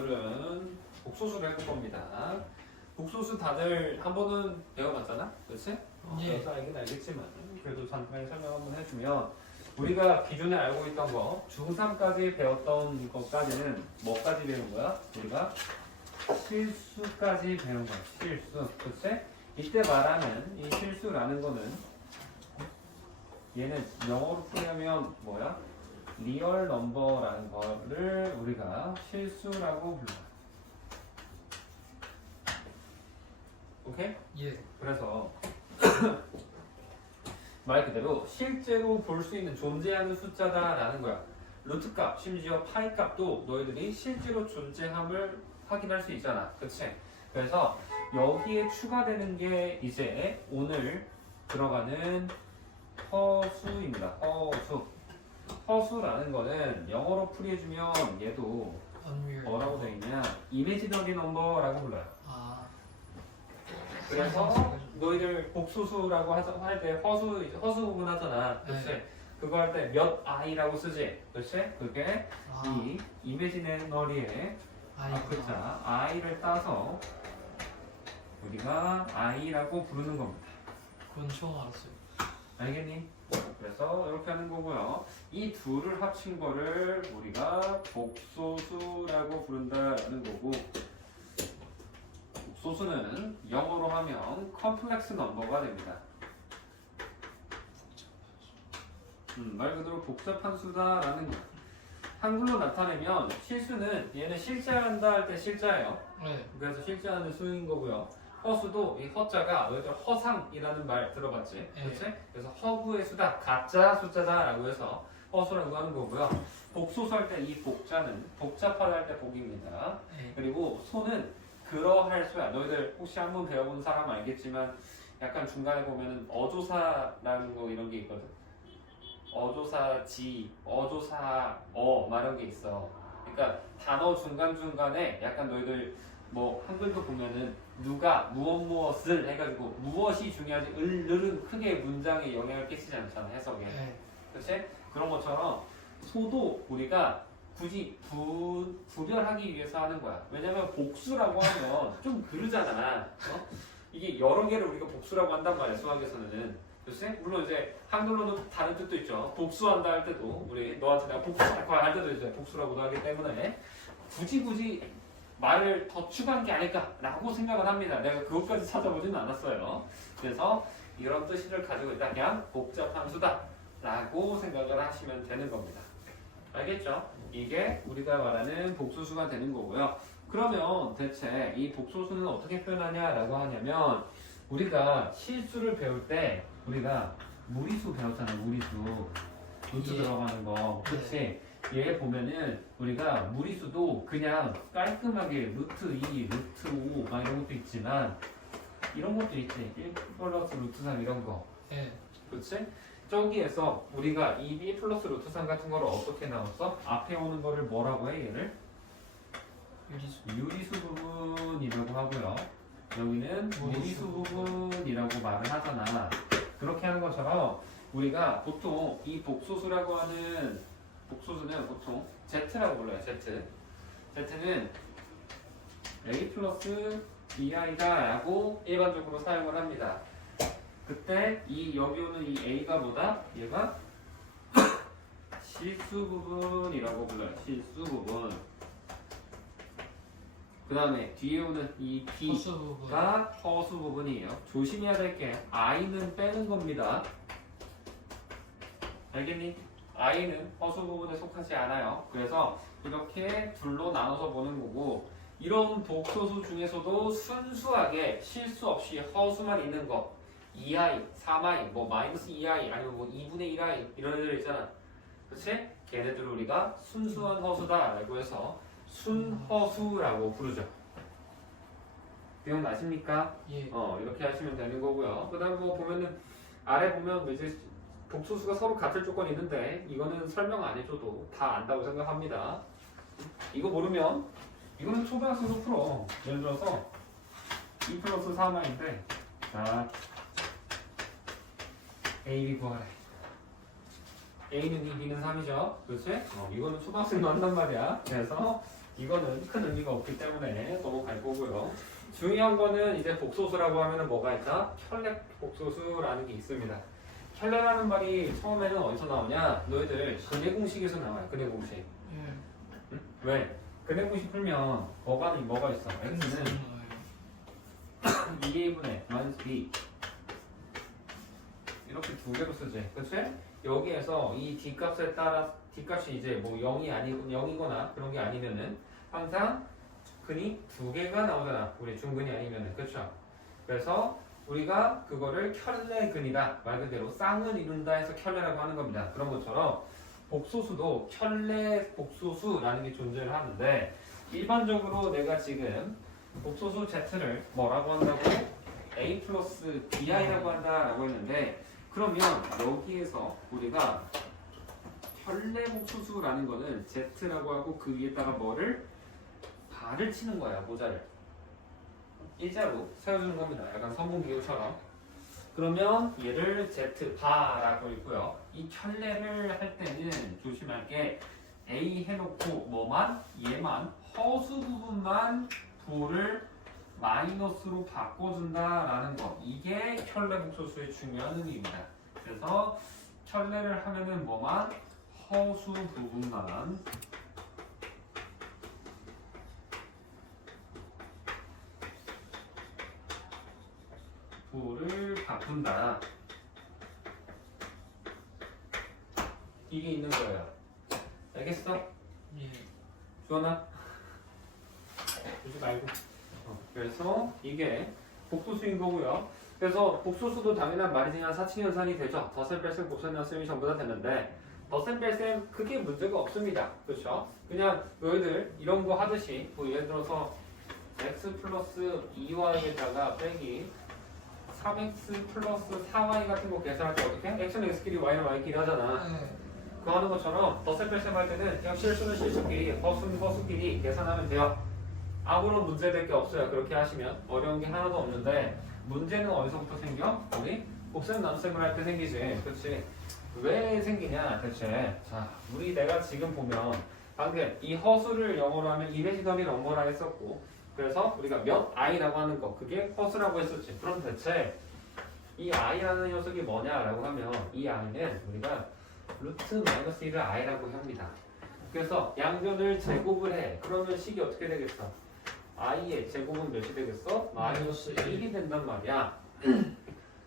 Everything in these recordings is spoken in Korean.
오늘은 복소수를 해볼 겁니다. 복소수 다들 한 번은 배워봤잖아? 그렇지? 예. 배워서 알긴 알겠지만 그래도 잠깐 설명 한번 해주면 우리가 기존에 알고 있던 거 중3까지 배웠던 것까지는 뭐까지 배운 거야? 우리가 실수까지 배운 거야. 실수. 그렇지? 이때 말하는 이 실수라는 거는 얘는 영어로 풀려면 뭐야? 리얼 넘버라는 거를 우리가 실수라고 불러. 오케이? 예. 그래서 말 그대로 실제로 볼 수 있는 존재하는 숫자다라는 거야. 루트 값, 심지어 파이 값도 너희들이 실제로 존재함을 확인할 수 있잖아. 그치? 그래서 여기에 추가되는 게 이제 오늘 들어가는 허수입니다. 허수. 허수라는 거는 영어로 풀이해주면 얘도 unreal. 뭐라고 되어있냐? 이미지너리 넘버라고 불러요. 아. 그래서 너희들 복소수라고 할 때 허수 부분 하잖아. 그치? 네. 그거 할 때 몇 i라고 쓰지? 그치? 그게 아. 이 이미지너리의 글자 i를 따서 우리가 i라고 부르는 겁니다. 그건 처음 알았어요. 알겠니? 그래서 이렇게 하는 거고요. 이 둘을 합친 거를 우리가 복소수라고 부른다라는 거고, 복소수는 영어로 하면 컴플렉스 넘버가 됩니다. 말 그대로 복잡한 수다라는 거. 한글로 나타내면 실수는 얘는 실제한다 할 때 실자예요. 네. 그래서 실제하는 수인 거고요. 허수도 이 허자가 너희들 허상이라는 말 들어봤지? 네. 그렇지? 그래서 허구의 수다, 가짜 숫자다라고 해서 허수라고 하는 거고요. 복소수 할 때 이 복자는 복잡하다 할 때 복입니다. 네. 그리고 소는 그러할 수야. 너희들 혹시 한번 배워본 사람 알겠지만 약간 중간에 보면은 어조사라는 거 이런 게 있거든. 어조사 지, 어조사 어 말한 게 있어. 그러니까 단어 중간중간에 약간 너희들 뭐 한글도 보면은 누가 무엇을 해가지고 무엇이 중요하지 을은 크게 문장에 영향을 끼치지 않잖아 해석에. 네. 그치? 그런 것처럼 소도 우리가 굳이 구별하기 위해서 하는 거야. 왜냐면 복수라고 하면 좀 그르잖아. 어? 이게 여러 개를 우리가 복수라고 한단 말이야 수학에서는. 그치? 물론 이제 한글로는 다른 뜻도 있죠. 복수한다 할 때도 우리 너한테 내가 복수할 거야 할 때도 이제 복수라고도 하기 때문에 굳이 말을 더 추가한 게 아닐까라고 생각을 합니다. 내가 그것까지 찾아보지는 않았어요. 그래서 이런 뜻을 가지고 있다. 그냥 복잡한 수다라고 생각을 하시면 되는 겁니다. 알겠죠? 이게 우리가 말하는 복소수가 되는 거고요. 그러면 대체 이 복소수는 어떻게 표현하냐라고 하냐면 우리가 실수를 배울 때 우리가 무리수 배웠잖아. 무리수. 루트 예. 들어가는 거. 그치? 얘 보면은 우리가 무리수도 그냥 깔끔하게 루트 2, 루트 5 막 이런 것도 있지만 이런 것도 있지. 1 플러스 루트 3 이런 거. 네. 그치? 저기에서 우리가 2b 플러스 루트 3 같은 거를 어떻게 나눴어? 앞에 오는 거를 뭐라고 해? 얘를? 유리수. 유리수 부분이라고 하고요. 여기는 무리수 부분이라고 말을 하잖아. 그렇게 하는 것처럼 우리가 보통 이 복소수라고 하는 복소수는 보통 Z라고 불러요. Z. Z는 A 플러스 BI다 라고 일반적으로 사용을 합니다. 그때 이 여기 오는 이 A가 뭐다? 얘가 실수 부분이라고 불러요. 실수 부분. 그 다음에 뒤에 오는 이 허수 부분. B가 허수 부분이에요. 조심해야 될 게 I는 빼는 겁니다. 알겠니? I는 허수 부분에 속하지 않아요. 그래서 이렇게 둘로 나눠서 보는 거고 이런 복소수 중에서도 순수하게 실수 없이 허수만 있는 거 2i, 3i, 뭐 마이너스 2i 아니면 뭐 2분의 1i 이런 애들 있잖아. 그치? 걔네들을 우리가 순수한 허수다 라고 해서 순허수라고 부르죠. 기억나십니까? 예. 이렇게 하시면 되는 거고요. 그 다음 뭐 보면은 아래 보면 이제 복소수가 서로 같을 조건이 있는데 이거는 설명 안 해줘도 다 안다고 생각합니다. 이거 모르면 이거는 초등학생도 풀어. 예를 들어서 2 플러스 3i인데 자 A, B 구하래. A는 2, B는 3이죠. 그렇지? 이거는 초등학생도 한단 말이야. 그래서 이거는 큰 의미가 없기 때문에 넘어갈 거고요. 중요한 거는 이제 복소수라고 하면은 뭐가 있다? 켤레 복소수라는 게 있습니다. 켤레라는 말이 처음에는 어디서 나오냐? 너희들 근해 공식에서 나와요. 근해 공식. 예. 응? 왜? 근해 공식 풀면 뭐가 있어? x는 2a분의 마이너스 b 이렇게 두 개로 쓰지. 그치? 여기에서 이 d값에 따라 d값이 이제 뭐 0이 아니고 0이거나 그런 게 아니면은 항상 근이 두 개가 나오잖아. 우리 중근이 아니면은. 그쵸? 그래서 우리가 그거를 켤레근이다. 말 그대로 쌍을 이룬다 해서 켤레라고 하는 겁니다. 그런 것처럼 복소수도 켤레 복소수라는 게 존재를 하는데 일반적으로 내가 지금 복소수 z를 뭐라고 한다고? a 플러스 bi라고 한다라고 했는데 그러면 여기에서 우리가 켤레 복소수라는 거는 z라고 하고 그 위에다가 뭐를? 발을 치는 거야. 모자를. 일자로 세워주는 겁니다. 약간 선분기호처럼. 그러면 얘를 z바라고 있고요. 이 켤레를 할 때는 조심할 게 a 해놓고 뭐만? 얘만 허수 부분만 부를 마이너스로 바꿔준다라는 거. 이게 켤레 복소수의 중요한 의미입니다. 그래서 켤레를 하면은 뭐만? 허수 부분만 부를 바꾼다. 이게 있는 거예요. 알겠어? 예. 주원아? 보지 말고. 그래서 이게 복소수인 거고요. 그래서 복소수도 당연한 말이지만 사칙연산이 되죠. 덧셈 뺄셈 곱셈 나눗셈이 전부 다 되는데 덧셈 뺄셈 크게 문제가 없습니다. 그렇죠? 그냥 너희들 이런 거 하듯이 뭐 예를 들어서 x 플러스 2y에다가 빼기 3x 플러스 4y 같은 거 계산할 때 어떻게 해? x는 x끼리 y는 y끼리 하잖아. 네. 그거 하는 것처럼 덧셈 뺄셈 할 때는 그냥 실수는 실수끼리 허수는 허수끼리 계산하면 돼요. 아무런 문제될 게 없어요. 그렇게 하시면 어려운 게 하나도 없는데 문제는 어디서부터 생겨? 우리 곱셈 나눗셈을 할 때 생기지. 그렇지? 왜 생기냐 대체. 자, 우리 내가 지금 보면 방금 이 허수를 영어로 하면 이미지너리 넘버라 했었고 그래서 우리가 몇 i라고 하는 거 그게 허수라고 했었지. 그럼 대체 이 i라는 녀석이 뭐냐라고 하면 이 i는 우리가 루트 마이너스 1을 i라고 합니다. 그래서 양변을 제곱을 해. 그러면 식이 어떻게 되겠어? i의 제곱은 몇이 되겠어? 마이너스 1이 된단 말이야.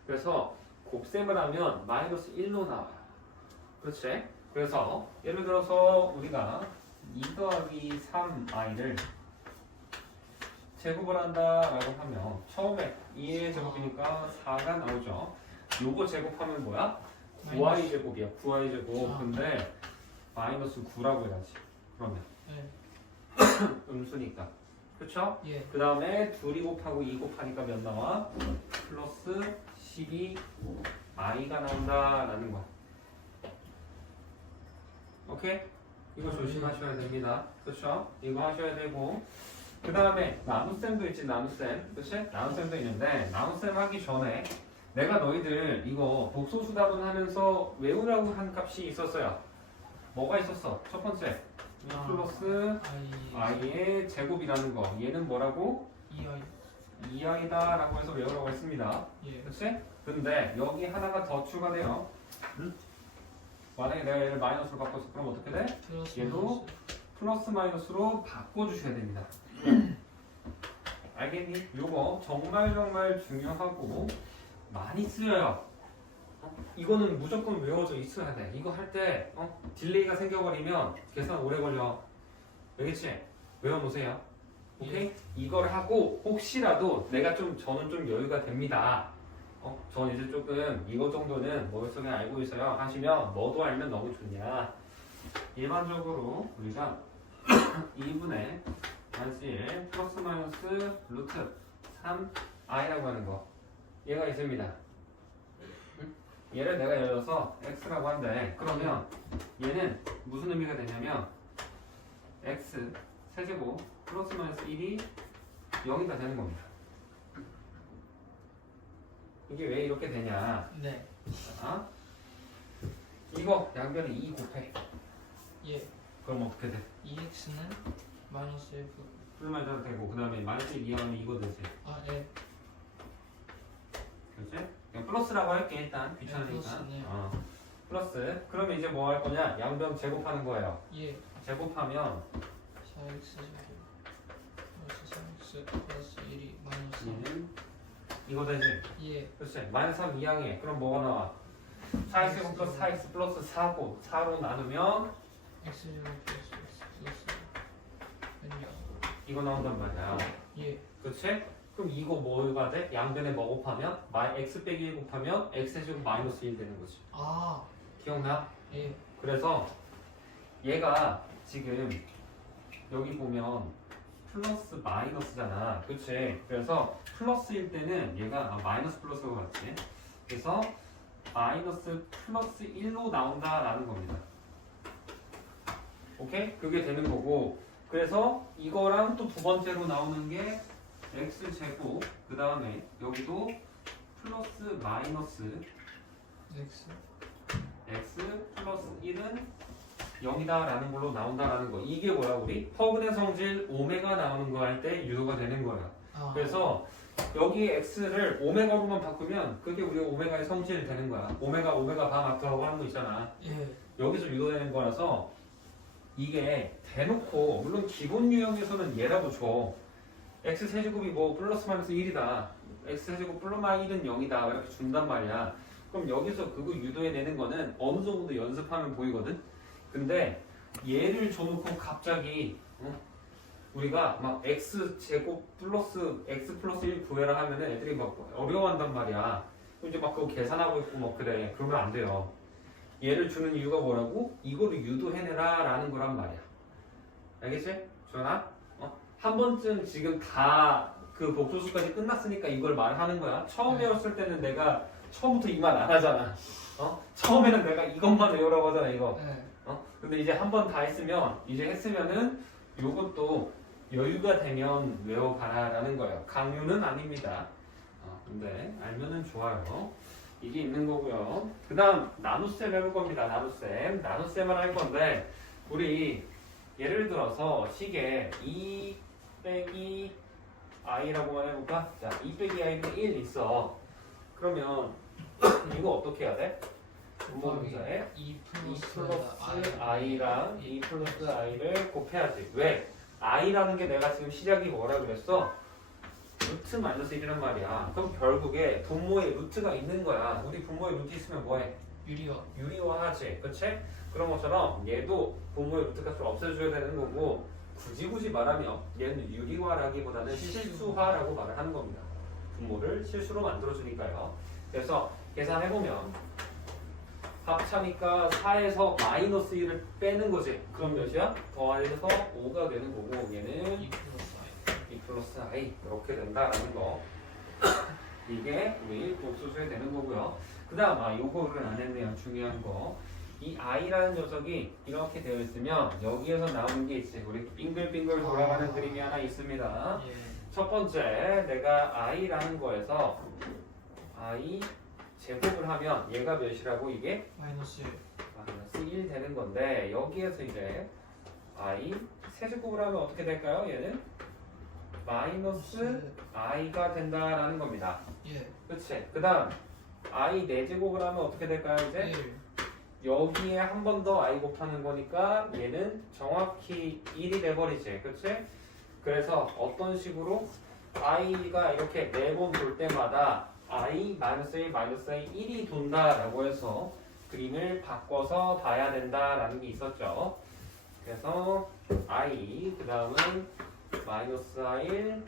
그래서 곱셈을 하면 마이너스 1로 나와요. 그렇지? 그래서 예를 들어서 우리가 2 더하기 3i를 제곱을 한다라고 하면 처음에 2의 제곱이니까 4가 나오죠. 요거 제곱하면 뭐야? 9i 제곱이야. 9i 제곱. 근데 마이너스 9라고 해야지. 그러면 네. 음수니까. 그쵸? 예. 그 다음에 2이 곱하고 2 곱하니까 몇 나와? 플러스 12i가 나온다라는 거야. 오케이? 이거 조심하셔야 됩니다. 그쵸? 이거 하셔야 되고 그 다음에 나눗셈도 있지. 나눗셈. 그치? 나눗셈도 있는데 나눗셈 하기 전에 내가 너희들 이거 복소수답은 하면서 외우라고 한 값이 있었어요. 뭐가 있었어? 첫 번째 플러스 i의 제곱이라는 거. 얘는 뭐라고? 2i. 2i다라고 해서 외우라고 했습니다. 예. 그치? 근데 여기 하나가 더 추가돼요. 응? 만약에 내가 얘를 마이너스로 바꿨어. 그럼 어떻게 돼? 플러스 얘도 마이너스. 플러스 마이너스로 바꿔주셔야 됩니다. 알겠니? 요거 정말 중요하고 많이 쓰여요. 이거는 무조건 외워져 있어야 돼. 이거 할 때 딜레이가 생겨버리면 계산 오래 걸려. 알겠지? 외워놓으세요. 오케이? 이걸 하고 혹시라도 내가 저는 좀 여유가 됩니다. 전 이제 조금 이거 정도는 머릿속에 알고 있어요 하시면 너도 알면 너무 좋냐. 일반적으로 우리가 2분의 마이너스 1 플러스 마이너스 루트 3i라고 하는 거 얘가 있습니다. 얘를 내가 예를 들어서 x라고 한대. 그러면 얘는 무슨 의미가 되냐면 x 세제곱 플러스 마이너스 1이 0이가 되는 겁니다. 이게 왜 이렇게 되냐. 네. 자, 이거 양변에 2 곱해. 예. 그럼 어떻게 돼? 2x는 마이너스 F. 플러스만 해도 되고 그 다음에 마이너스 1 이하면 이거 되지. 아, 네. 그렇지? 그냥 플러스라고 할게 일단 귀찮으니까. 플러스네. 플러스. 그러면 이제 뭐 할 거냐? 양변 제곱하는 거예요. 예. 제곱하면 4x 제곱 플러스 4x 플러스 1이 마이너스 3. 2는 이거 되지. 예. 그렇지. 마이너스 3 이항에 그럼 뭐가 나와? 4x 제곱 플러스 4x 플러스 4고 4로 나누면 x 제곱 플러스 x 플러스 몇요? 이거 나온단 말이야. 예. 그렇지? 그럼 이거 뭐가 돼? 양변에 뭐 곱하면? x 빼기 1 곱하면 x 제곱 마이너스 1 되는 거지. 아, 기억나? 예. 그래서 얘가 지금 여기 보면 플러스 마이너스잖아. 그치? 그래서 플러스일 때는 얘가 마이너스 플러스가 같지. 그래서 마이너스 플러스 1로 나온다라는 겁니다. 오케이? 그게 되는 거고. 그래서 이거랑 또 두 번째로 나오는 게 x제곱 그 다음에 여기도 플러스 마이너스 x x 플러스 1은 0이다라는 걸로 나온다라는 거. 이게 뭐야 우리? 허근의 성질 오메가 나오는 거 할 때 유도가 되는 거야. 아, 그래서 여기 x를 오메가로만 바꾸면 그게 우리 오메가의 성질이 되는 거야. 오메가 바마트하고 하는 거 있잖아. 예. 여기서 유도되는 거라서 이게 대놓고 물론 기본 유형에서는 얘라고 줘. x 세제곱이 뭐 플러스 마이너스 1이다. x 세제곱 플러스 1은 0이다. 이렇게 준단 말이야. 그럼 여기서 그거 유도해내는 거는 어느 정도 연습하면 보이거든? 근데 얘를 줘놓고 갑자기 우리가 막 x 제곱 플러스 x 플러스 1 구해라 하면은 애들이 막 어려워한단 말이야. 그럼 이제 막 그거 계산하고 있고 뭐 그래. 그러면 안 돼요. 얘를 주는 이유가 뭐라고? 이거를 유도해내라 라는 거란 말이야. 알겠지? 주원아? 한 번쯤 지금 다 그 복소수까지 끝났으니까 이걸 말하는 거야. 처음 배웠을 때는 내가 처음부터 이 말 안 하잖아. 처음에는 내가 이것만 외우라고 하잖아 이거. 네. 근데 이제 한 번 다 했으면 이제 했으면은 요것도 여유가 되면 외워가라라는 거예요. 강요는 아닙니다. 근데 알면은 좋아요. 이게 있는 거고요. 그 다음 나눗셈 해볼 겁니다. 나눗셈을 할 건데 우리 예를 들어서 식에 2 빼기 i라고만 해볼까? 자, 2 빼기 i는 1 있어. 그러면 이거 어떻게 해야 돼? 분모분사에 2 2 플러스 플러스 i랑 2 플러스 i를 곱해야지. 왜? i라는 게 내가 지금 시작이 뭐라 그랬어? 루트 마이너스 1이란 말이야. 그럼 결국에 분모에 루트가 있는 거야. 우리 분모에 루트 있으면 뭐해? 유리화하지. 그치? 그런 것처럼 얘도 분모의 루트 값을 없애줘야 되는 거고 굳이 말하면 얘는 유리화라기보다는 실수화라고 말을 하는 겁니다. 분모를 실수로 만들어주니까요. 그래서 계산해보면 합차니까 4에서 마이너스 1을 빼는 거지. 그럼 몇이야? 더해서 5가 되는 거고 얘는 2 플러스 2 플러스 i 이렇게 된다라는 거. 이게 우리 복수수에 되는 거고요. 그 다음 요거를 안 했네요. 중요한 거. 이 i라는 녀석이 이렇게 되어 있으면 여기에서 나오는 게 있지. 우리 빙글빙글 돌아가는 그림이 하나 있습니다. 예. 첫 번째 내가 i라는 거에서 i 제곱을 하면 얘가 몇이라고 이게? 마이너스 마이너스 1 되는 건데 여기에서 이제 i 세제곱을 하면 어떻게 될까요? 얘는 마이너스 i가 된다라는 겁니다. 예. 그치? 그 다음 i 4제곱을 하면 어떻게 될까요? 이제 1 여기에 한 번 더 i 곱하는 거니까 얘는 정확히 1이 돼버리지. 그치? 그래서 어떤 식으로 i가 이렇게 4번 돌 때마다 i 마이너스 1 마이너스 i 1이 돈다라고 해서 그림을 바꿔서 봐야 된다라는 게 있었죠. 그래서 i 그 다음은 마이너스 i1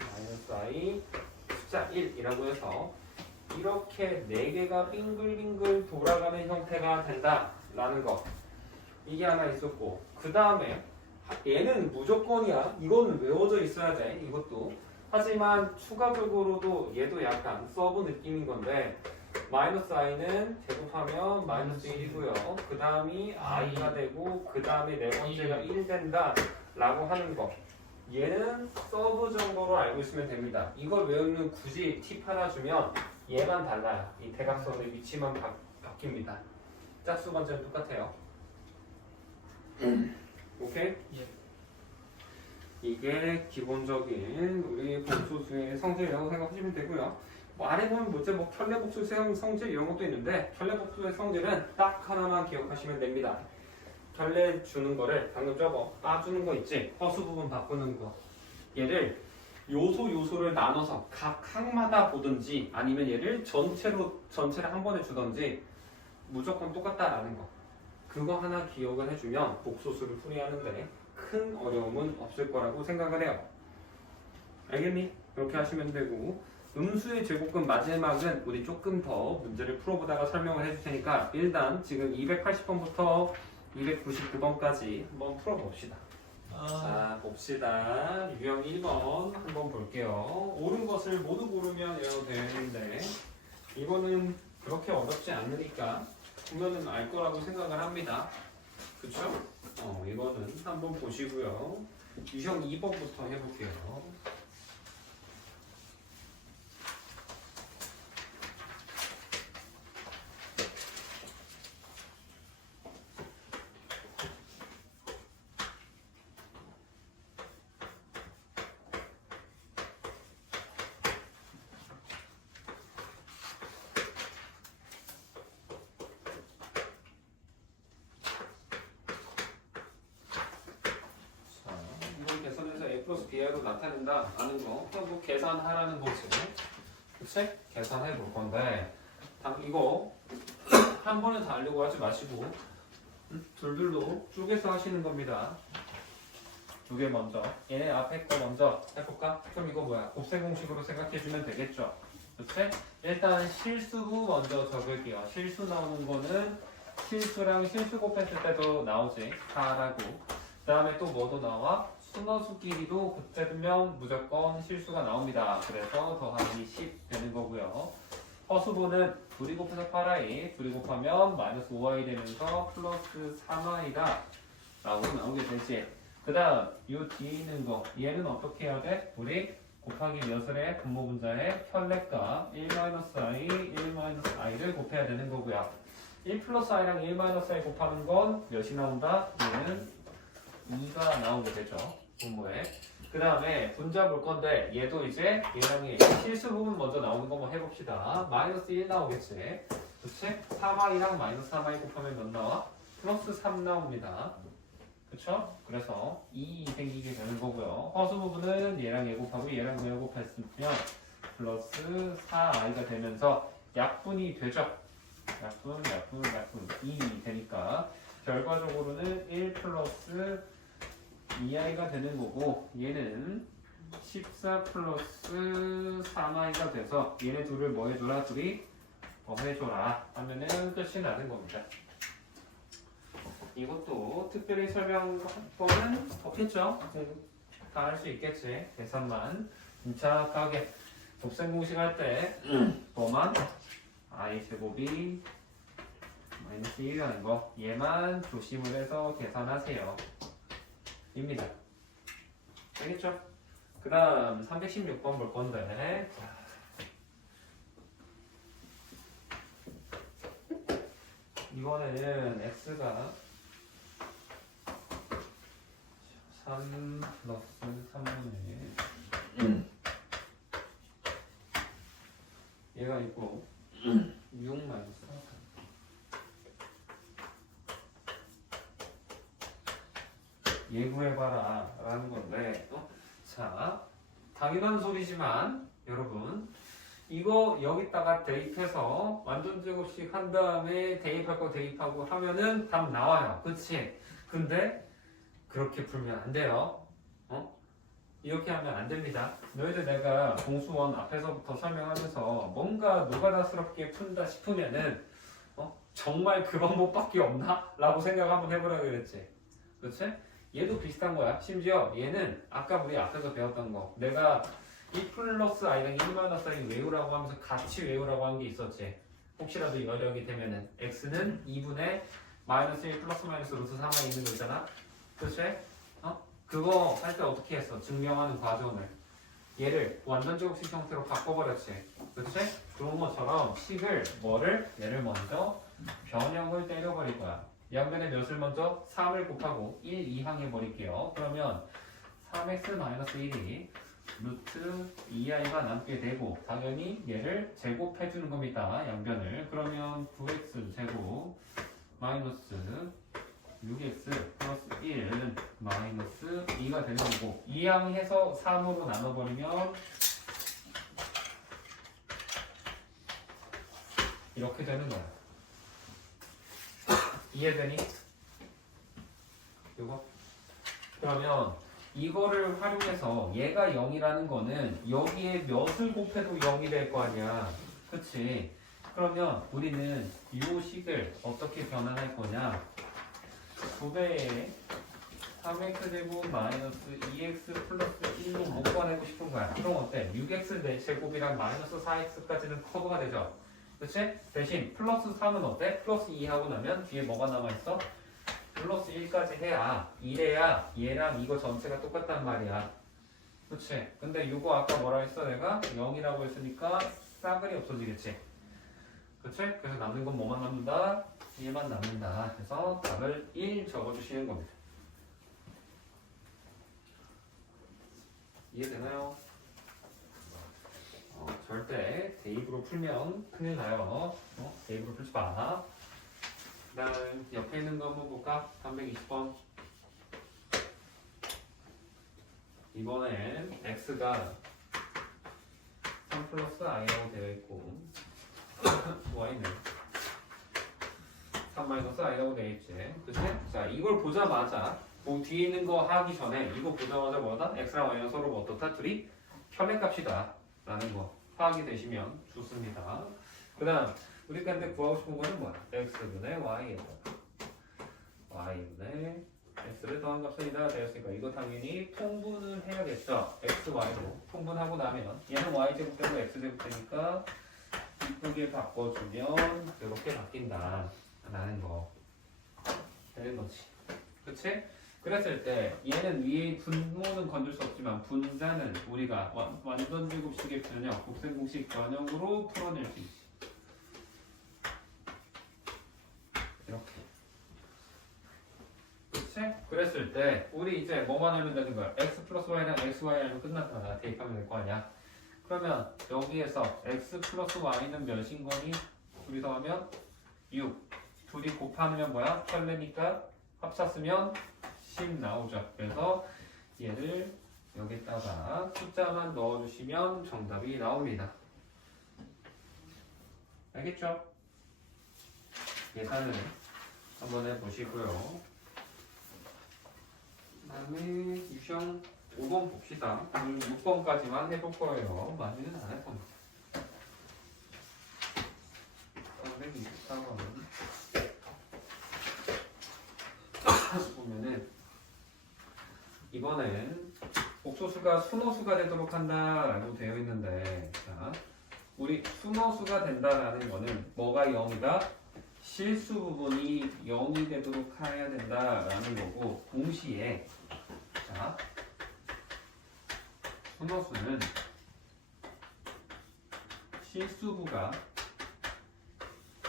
마이너스 i 숫자 1이라고 해서 이렇게 4개가 빙글빙글 돌아가는 형태가 된다라는 거. 이게 하나 있었고 그 다음에 얘는 무조건이야. 이거는 외워져 있어야 돼. 이것도. 하지만 추가적으로도 얘도 약간 서브 느낌인 건데 마이너스 i는 제곱하면 마이너스 1이고요. 그 다음이 i가 되고 그 다음에 네 번째가 1 된다 라고 하는 거. 얘는 서브 정도로 알고 있으면 됩니다. 이걸 외우면 굳이 팁 하나 주면 얘만 달라요. 이 대각선의 위치만 바뀝니다. 짝수 관점 똑같아요. 오케이? 예. 이게 기본적인 우리 복소수의 성질이라고 생각하시면 되고요. 뭐 아래 보면 뭐 편례복수의 성질 이런 것도 있는데 편례복수의 성질은 딱 하나만 기억하시면 됩니다. 편례 주는 거를 방금 저거 빠주는 거 있지? 허수 부분 바꾸는 거. 얘를 요소를 나눠서 각 항마다 보든지 아니면 얘를 전체를 한 번에 주든지 무조건 똑같다라는 거. 그거 하나 기억을 해주면 복소수를 풀이하는데 큰 어려움은 없을 거라고 생각을 해요. 알겠니? 그렇게 하시면 되고 음수의 제곱근 마지막은 우리 조금 더 문제를 풀어보다가 설명을 해줄 테니까 일단 지금 280번부터 299번까지 한번 풀어봅시다. 자, 봅시다. 유형 1번 한번 볼게요. 옳은 것을 모두 고르면 이래도 되는데 이거는 그렇게 어렵지 않으니까 보면은 알 거라고 생각을 합니다. 그쵸? 이거는 한번 보시고요. 유형 2번부터 해볼게요. 플러스 B하고 나타낸다 아는 거 그럼 뭐 계산하라는 거지. 그치? 계산해 볼 건데 이거 한 번에 다 하려고 하지 마시고 둘둘로 쪼개서 하시는 겁니다. 두 개 먼저 얘네 앞에 거 먼저 해볼까? 그럼 이거 뭐야? 곱셈 공식으로 생각해 주면 되겠죠. 그치? 일단 실수부 먼저 적을게요. 실수 나오는 거는 실수랑 실수 곱했을 때도 나오지. 4라고. 그 다음에 또 뭐도 나와? 순어수끼리도 곱해두면 무조건 실수가 나옵니다. 그래서 더하기 10 되는 거고요. 허수보는 둘이 곱해서 8i, 둘이 곱하면 마이너스 5i 되면서 플러스 3i가 나오게 되지. 그 다음 이 뒤에 있는 거 얘는 어떻게 해야 돼? 우리 곱하기 몇을 해? 분모분자의 현례값 1-i, 1-i를 곱해야 되는 거고요. 1 플러스 i랑 1 마이너스 i 곱하는 건 몇이 나온다? 얘는 2가 나오게 되죠. 분모에. 그 다음에 분자 볼 건데 얘도 이제 얘랑 실수 부분 먼저 나오는 거 한번 해봅시다. 마이너스 1 나오겠지. 그치? 3i랑 마이너스 3i 곱하면 몇 나와? 플러스 3 나옵니다. 그쵸? 그래서 2 생기게 되는 거고요. 허수 부분은 얘랑 얘 곱하고 얘랑 얘 곱했으면 플러스 4i가 되면서 약분이 되죠. 약분 2 되니까 결과적으로는 1 플러스 2i가 되는 거고 얘는 14 플러스 3i가 돼서 얘네 둘을 뭐 해줘라? 둘이 해줘라 하면은 끝이 나는 겁니다. 이것도 특별히 설명할 거는 없겠죠? 다 할 수 있겠지. 계산만 침착하게 곱셈 공식 할 때 뭐만 i 제곱이 마이너스 1이라는 거 얘만 조심을 해서 계산하세요. 입니다. 알겠죠? 그 다음 316번 볼 건데 이번에는 x가 3 플러스 3분의 얘가 있고 6 마이너스 4 예구해봐라 라는 건데 자 당연한 소리지만 여러분 이거 여기다가 대입해서 완전 제곱식 한 다음에 대입할 거 대입하고 하면은 답 나와요. 그치? 근데 그렇게 풀면 안 돼요. 이렇게 하면 안 됩니다. 너희들 내가 공수원 앞에서부터 설명하면서 뭔가 노가다스럽게 푼다 싶으면은 정말 그 방법밖에 없나? 라고 생각 한번 해보라 그랬지. 그치? 얘도 비슷한 거야. 심지어 얘는 아까 우리 앞에서 배웠던 거 내가 1 플러스 i랑 1 마이너스 i 외우라고 하면서 같이 외우라고 한 게 있었지. 혹시라도 여력이 되면은 x는 2분의 마이너스 1 플러스 마이너스 루트 3i 있는 거 있잖아. 그치? 그거 할 때 어떻게 했어? 증명하는 과정을 얘를 완전 제곱식 형태로 바꿔버렸지. 그치? 그런 것처럼 식을 얘를 먼저 변형을 때려버릴 거야. 양변에 몇을 먼저 3을 곱하고 1 이항해 버릴게요. 그러면 3x-1이 루트 2i가 남게 되고 당연히 얘를 제곱해 주는 겁니다. 양변을. 그러면 9x 제곱 마이너스 6x 플러스 1 마이너스 2가 되는 거고 이항해서 3으로 나눠버리면 이렇게 되는 거야. 이해되니? 이거? 그러면 이거를 활용해서 얘가 0이라는 거는 여기에 몇을 곱해도 0이 될 거 아니야. 그치? 그러면 우리는 이 식을 어떻게 변환할 거냐? 9배에 3x제곱 마이너스 2x 플러스 1로 못 꺼내고 싶은 거야. 그럼 어때? 6x 제곱이랑 마이너스 4x까지는 커버가 되죠? 그치? 대신 플러스 3은 어때? 플러스 2 하고 나면 뒤에 뭐가 남아있어? 플러스 1까지 해야 이래야 얘랑 이거 전체가 똑같단 말이야. 그치? 근데 이거 아까 뭐라 했어 내가? 0이라고 했으니까 싸그리 없어지겠지? 그치? 그래서 남는 건 뭐만 남는다? 1만 남는다. 그래서 답을 1 적어주시는 겁니다. 이해되나요? 절대 대입으로 풀면 큰일 나요. 대입으로 풀지 마. 그 다음 옆에 있는 거 한번 볼까? 320번. 이번엔 x가 3 플러스 i라고 되어 있고 y는 3 마이너스 i라고 되어 있지. 그치? 자, 이걸 보자마자 그 뒤에 있는 거 하기 전에 이거 보자마자 뭐다? x랑 y는 서로 뭐 어떻다? 둘이 편의값이다 라는 거 파악이 되시면 좋습니다. 그 다음 우리가 근데 구하고 싶은 거는 뭐야? x분의 y에다 y분의 x를 더한 값은 이다 되었으니까 이거 당연히 통분을 해야겠죠. x, y로 통분하고 나면 얘는 y제곱 되고 x제곱 되니까 이쁘게 바꿔주면 이렇게 바뀐다 라는 거 되는 거지. 그치? 그랬을 때 얘는 위에 분모는 건들 수 없지만 분자는 우리가 완전 제곱식의 변형, 곱셈공식 변형으로 풀어낼 수 있지. 이렇게. 그치? 그랬을 때 우리 이제 뭐만 하면 되는 거야? x 플러스 y랑 xy 하면 끝났다. 대입하면 될 거 아니야? 그러면 여기에서 x 플러스 y는 몇인 거니? 둘이서 하면 6. 둘이 곱하면 뭐야? 편례니까 합쳤으면 10 나오죠. 그래서 얘를 여기다가 숫자만 넣어주시면 정답이 나옵니다. 알겠죠? 계산을 한번 해보시고요. 그 다음에 유형 5번 봅시다. 오늘 6번까지만 해볼 거예요. 많이는 안 할 겁니다. 324번은 보면은 이번엔 복소수가 순호수가 되도록 한다라고 되어 있는데, 자, 우리 순호수가 된다라는 거는 뭐가 0이다? 실수 부분이 0이 되도록 해야 된다라는 거고, 동시에 자, 순호수는 실수부가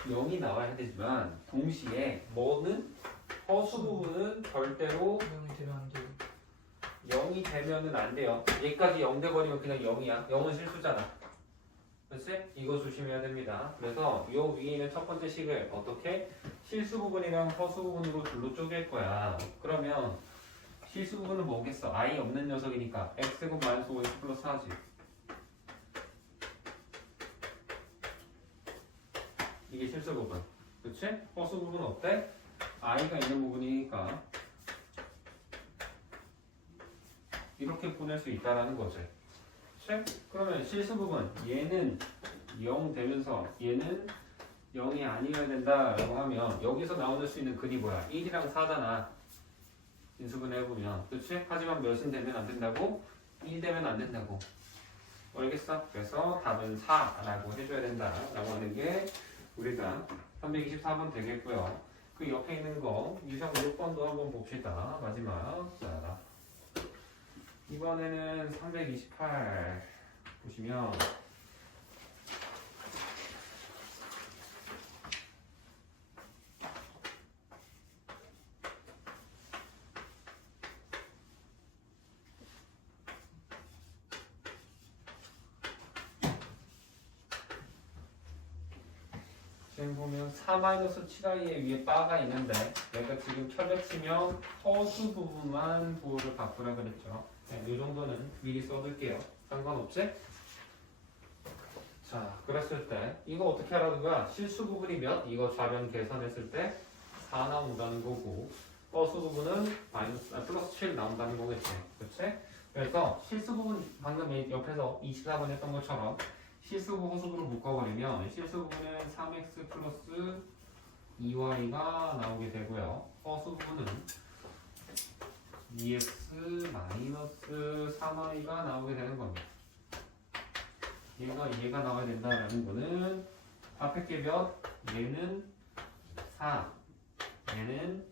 0이 나와야 되지만 동시에 뭐는 허수 부분은 절대로 0이 되면 안 돼요. 0이 되면은 안 돼요. 얘까지 0 돼버리면 그냥 0이야. 0은 실수잖아. 그렇지? 이거 조심해야 됩니다. 그래서 요 위에 있는 첫 번째 식을 어떻게? 실수 부분이랑 허수 부분으로 둘로 쪼갤 거야. 그러면 실수 부분은 뭐겠어? i 없는 녀석이니까 x제곱 마이너스 5x 플러스 4지. 이게 실수 부분. 그치? 허수 부분은 어때? i가 있는 부분이니까 이렇게 보낼 수 있다라는 거지. 그치? 그러면 실수 부분 얘는 0 되면서 얘는 0이 아니어야 된다라고 하면 여기서 나오는 수 있는 근이 뭐야? 1이랑 4잖아. 인수분해 해보면. 그치? 하지만 몇은 되면 안 된다고? 1 되면 안 된다고. 알겠어? 그래서 답은 4라고 해줘야 된다라고 하는 게 우리가 324번 되겠고요. 그 옆에 있는 거 유형 6번도 한번 봅시다. 마지막. 자, 이번에는 328 보시면 지금 보면 4-7i의 위에 바가 있는데 내가 지금 철벽치면 허수 부분만 부호를 바꾸라 그랬죠. 네, 이 정도는 미리 써둘게요. 상관없지? 자, 그랬을 때 이거 어떻게 하라는 거야? 실수 부분이 몇? 이거 좌변 계산했을 때 4 나온다는 거고 허수 부분은 플러스 7 나온다는 거겠지. 그렇지? 그래서 실수 부분 방금 옆에서 24번 했던 것처럼 실수부 허수부를 묶어버리면 실수 부분은 3x 플러스 2y가 나오게 되고요. 허수 부분은 2x 마이너스 3y가 나오게 되는 겁니다. 얘가 나와야 된다라는 거는 앞에 게 몇? 얘는 4, 얘는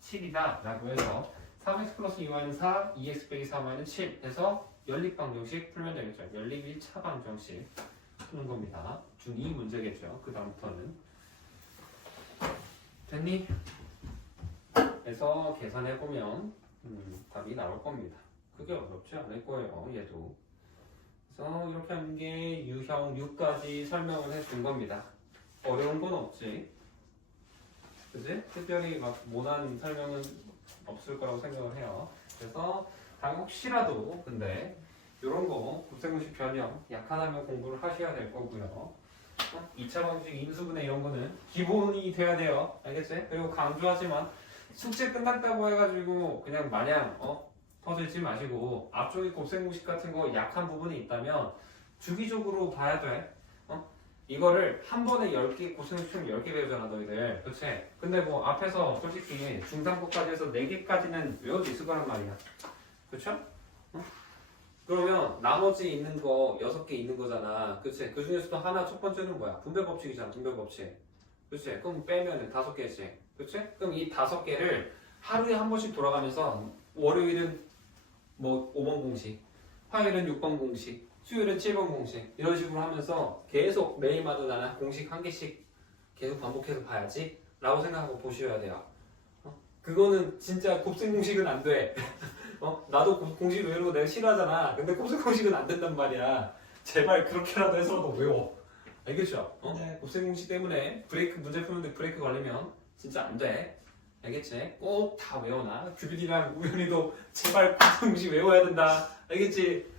7이다 라고 해서 3x 플러스 2y는 4, 2x 빼기 3y는 7 해서 연립방정식 풀면 되겠죠. 연립 1차 방정식 푸는 겁니다. 중2 문제겠죠. 그 다음부터는 됐니? 그래서 계산해보면 답이 나올 겁니다. 크게 어렵지 않을 거예요. 얘도. 그래서 이렇게 하는 게 유형 6까지 설명을 해준 겁니다. 어려운 건 없지. 그지? 특별히 막 못한 설명은 없을 거라고 생각을 해요. 그래서 다음 혹시라도 근데 이런 거 곱셈공식 변형 약하다면 공부를 하셔야 될 거고요. 2차 방정식 인수분해 이런 거는 기본이 돼야 돼요. 알겠지? 그리고 강조하지만 숙제 끝났다고 해가지고 그냥 마냥 터질지 마시고 앞쪽에 곱셈공식 같은 거 약한 부분이 있다면 주기적으로 봐야 돼. 이거를 한 번에 10개 곱셈공식 10개 배우잖아 너희들. 그치? 근데 뭐 앞에서 솔직히 중3거까지 해서 4개까지는 외워져 있을 거란 말이야. 그쵸? 그러면 나머지 있는 거 6개 있는 거잖아. 그치? 그 중에서도 하나 첫 번째는 뭐야? 분배 법칙이잖아. 분배 법칙. 그치? 그럼 빼면은 5개지. 그치? 그럼 이 5개를 하루에 한 번씩 돌아가면서 월요일은 뭐 5번 공식, 화요일은 6번 공식, 수요일은 7번 공식 이런 식으로 하면서 계속 매일마다 나는 공식 한 개씩 계속 반복해서 봐야지 라고 생각하고 보셔야 돼요. 그거는 진짜 곱셈 공식은 안 돼. 나도 공식 외우는 거 내가 싫어하잖아. 근데 곱셈 공식은 안 된단 말이야. 제발 그렇게라도 해서라도 외워. 알겠죠? 네. 곱셈 공식 때문에 브레이크 문제 푸는데 브레이크 걸리면 진짜 안 돼. 알겠지? 꼭 다 외워놔. 규빈이랑 우연이도 제발 곱셈 공식 외워야 된다. 알겠지?